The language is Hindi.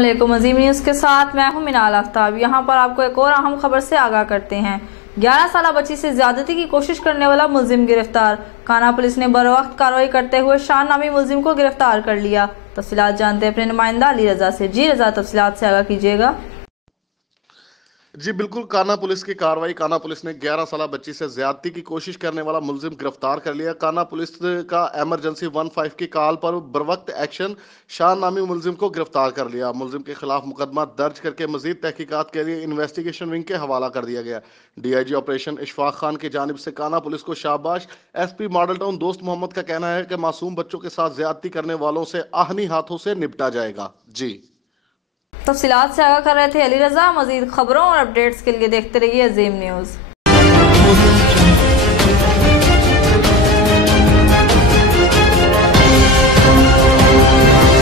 अस्सलामुअलैकुम। अजीम न्यूज़ के साथ मैं हूं मिनाल आफ्ताब। यहां पर आपको एक और अहम खबर से आगाह करते हैं। 11 साल बच्ची से ज्यादती की कोशिश करने वाला मुलजिम गिरफ्तार। काना पुलिस ने बरवक्त कार्रवाई करते हुए शान नामी मुलजिम को गिरफ्तार कर लिया। तफसीलात जानते हैं अपने नुमाइंदा अली रजा से। जी रजा, तफसीलात से आगाह कीजिएगा। जी बिल्कुल, काना पुलिस की कार्रवाई। काना पुलिस ने 11 साल बच्ची से ज्यादती की कोशिश करने वाला मुलजिम गिरफ्तार कर लिया। काना पुलिस का इमरजेंसी 15 की कॉल पर बरवक्त एक्शन शान नामी मुलजिम को गिरफ्तार कर लिया। मुलजिम के खिलाफ मुकदमा दर्ज करके मजीद तहकीकात के लिए इन्वेस्टिगेशन विंग के हवाला कर दिया गया। डीआईजी ऑपरेशन इशफाक खान की जानिब से काना पुलिस को शाबाश। एसपी मॉडल टाउन दोस्त मोहम्मद का कहना है कि मासूम बच्चों के साथ ज्यादती करने वालों से आहनी हाथों से निपटा जाएगा। जी तफसीलात से आगाह कर रहे थे अली रजा। मजीद खबरों और अपडेट्स के लिए देखते रहिए अजीम न्यूज़।